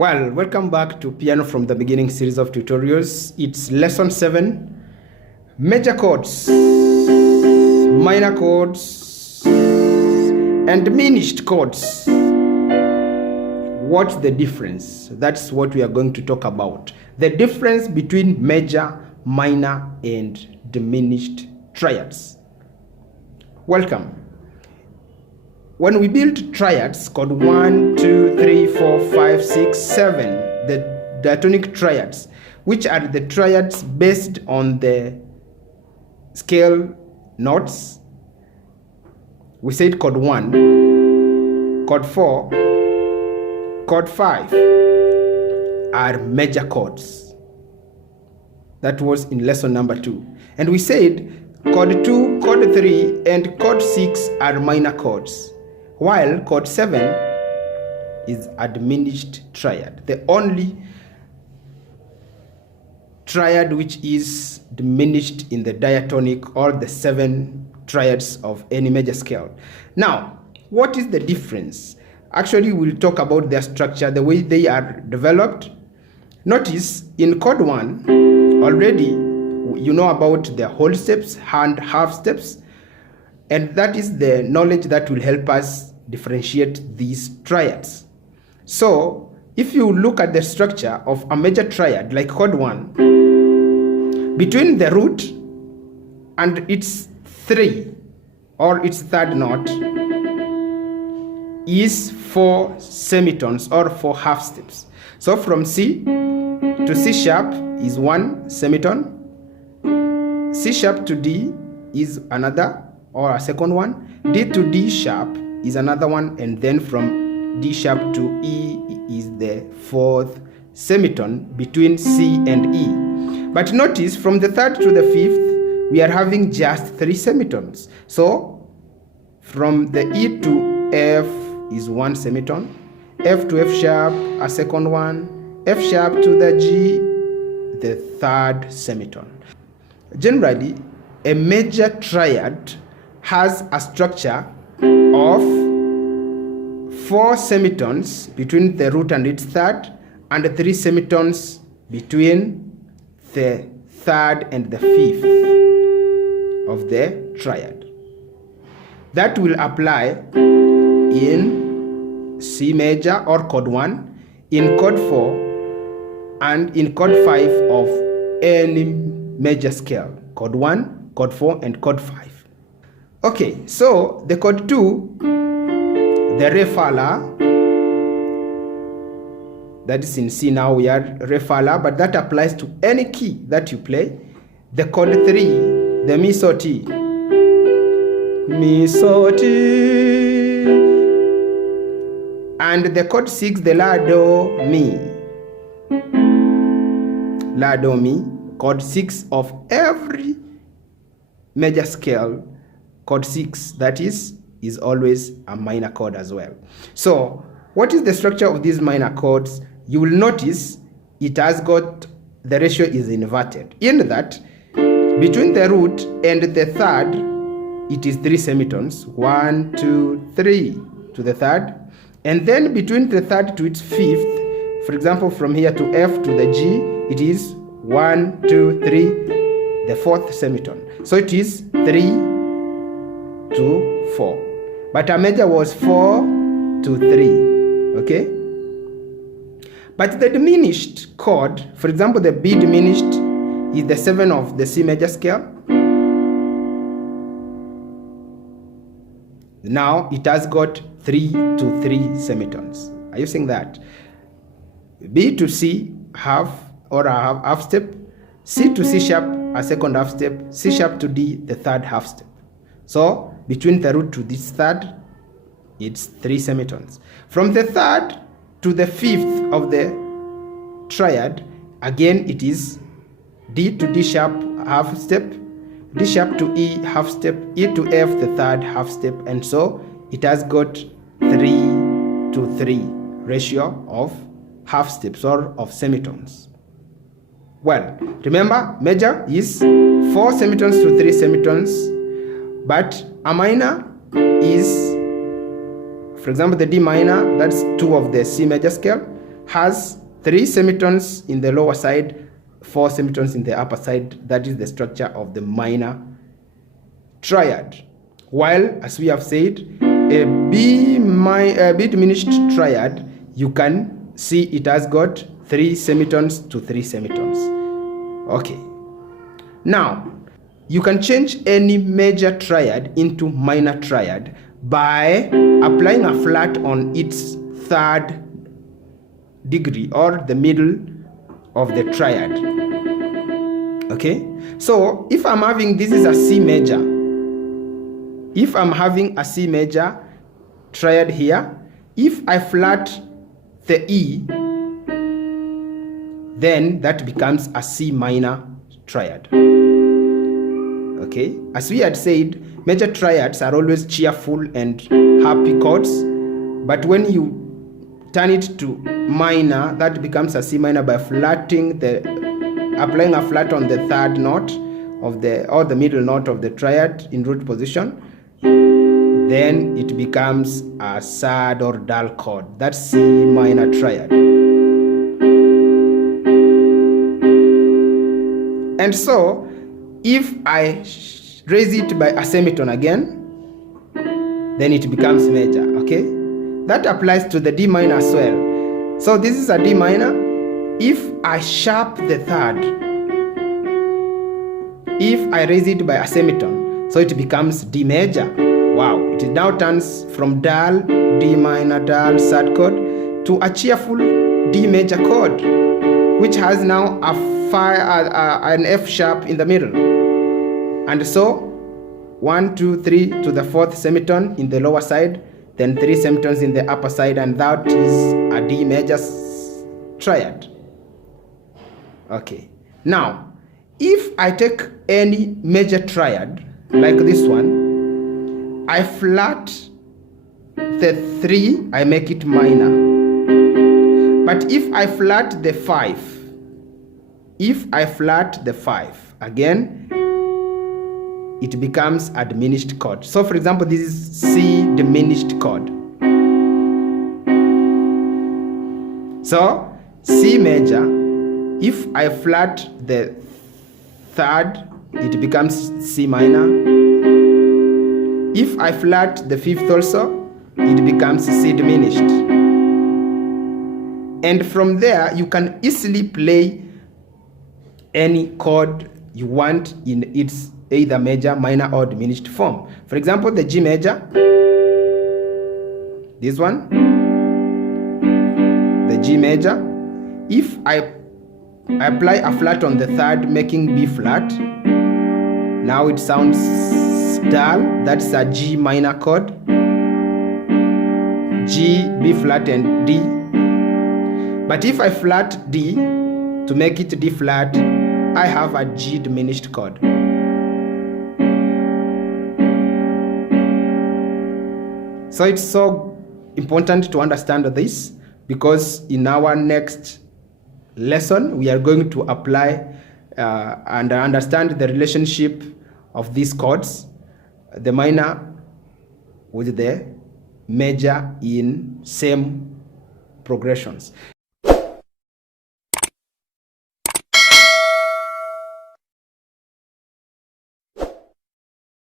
Well, welcome back to Piano from the Beginning series of tutorials. It's lesson 7, major chords, minor chords, and diminished chords. What's the difference? That's what we are going to talk about. The difference between major, minor, and diminished triads. Welcome. When we build triads called 1, 2, 3, 4, 5, 6, 7, the diatonic triads, which are the triads based on the scale notes, we said chord 1, chord 4, chord 5 are major chords. That was in lesson number 2. And we said chord 2, chord 3, and chord 6 are minor chords, while chord 7 is a diminished triad, the only triad which is diminished in the diatonic or the 7 triads of any major scale. Now, what is the difference? Actually, we'll talk about their structure, the way they are developed. Notice in chord 1, already you know about the whole steps and half steps, and that is the knowledge that will help us differentiate these triads. So if you look at the structure of a major triad like chord 1, between the root and its 3 or its third note is 4 semitones or 4 half steps. So from C to C sharp is 1 semitone, C sharp to D is another or a second one, D to D sharp is another one, and then from D sharp to E is the 4th semitone between C and E. But notice from the 3rd to the 5th we are having just 3 semitones. So from the E to F is 1 semitone, F to F sharp a second one, F sharp to the G the 3rd semitone. Generally, a major triad has a structure of 4 semitones between the root and its 3rd, and 3 semitones between the 3rd and the 5th of the triad. That will apply in C major or chord 1, in chord 4, and in chord 5 of any major scale, chord 1, chord 4, and chord 5. Okay, so the chord 2, the re fa la, that is in C now, we are re fa la, but that applies to any key that you play. The chord 3, the mi so ti, and the chord 6, the la do mi, chord 6 of every major scale, chord 6 that is always a minor chord as well. So what is the structure of these minor chords? You will notice it has got, the ratio is inverted, in that between the root and the 3rd it is 3 semitones, 1, 2, 3 to the 3rd, and then between the 3rd to its 5th, for example from here to F to the G, it is 1, 2, 3, the 4th semitone. So it is 3 to 4. But a major was 4 to 3. Okay? But the diminished chord, for example, the B diminished is the 7 of the C major scale. Now it has got 3 to 3 semitones. Are you seeing that? B to C half or a half step, C to C sharp a second half step, C sharp to D the 3rd half step. So between the root to this 3rd, it's 3 semitones. From the 3rd to the 5th of the triad, again it is D to D sharp half step, D sharp to E half step, E to F the 3rd half step, and so it has got 3 to 3 ratio of half steps or of semitones. Well, remember, major is 4 semitones to 3 semitones, but a minor is, for example, the D minor, that's 2 of the C major scale, has 3 semitones in the lower side, 4 semitones in the upper side. That is the structure of the minor triad. While, as we have said, a B diminished triad, you can see it has got 3 semitones to 3 semitones. Okay. Now, you can change any major triad into minor triad by applying a flat on its 3rd degree or the middle of the triad. Okay, so if I'm having, this is a C major. If I'm having a C major triad here, if I flat the E, then that becomes a C minor triad. Okay, as we had said, major triads are always cheerful and happy chords, but when you turn it to minor, that becomes a C minor by applying a flat on the 3rd note of the middle note of the triad in root position. Then it becomes a sad or dull chord. That's C minor triad. And so, if I raise it by a semitone again, then it becomes major, okay? That applies to the D minor as well. So this is a D minor. If I sharp the 3rd, if I raise it by a semitone, so it becomes D major. Wow, it now turns from dull, D minor, dull, sad chord to a cheerful D major chord, which has now an F sharp in the middle. And so 1, 2, 3 to the 4th semitone in the lower side, then 3 semitones in the upper side, and that is a D major triad. Okay. Now, if I take any major triad like this one, I flat the 3, I make it minor. But if I flat the 5, again, it becomes a diminished chord. So for example, this is C diminished chord. So C major, if I flat the 3rd, it becomes C minor. If I flat the 5th also, it becomes C diminished. And from there, you can easily play any chord you want in its either major, minor, or diminished form. For example, the G major, this one, the G major, if I apply a flat on the 3rd, making B flat, now it sounds dull. That's a G minor chord. G, B flat, and D. But if I flat D to make it D flat, I have a G diminished chord. So it's so important to understand this, because in our next lesson, we are going to apply and understand the relationship of these chords, the minor with the major in same progressions.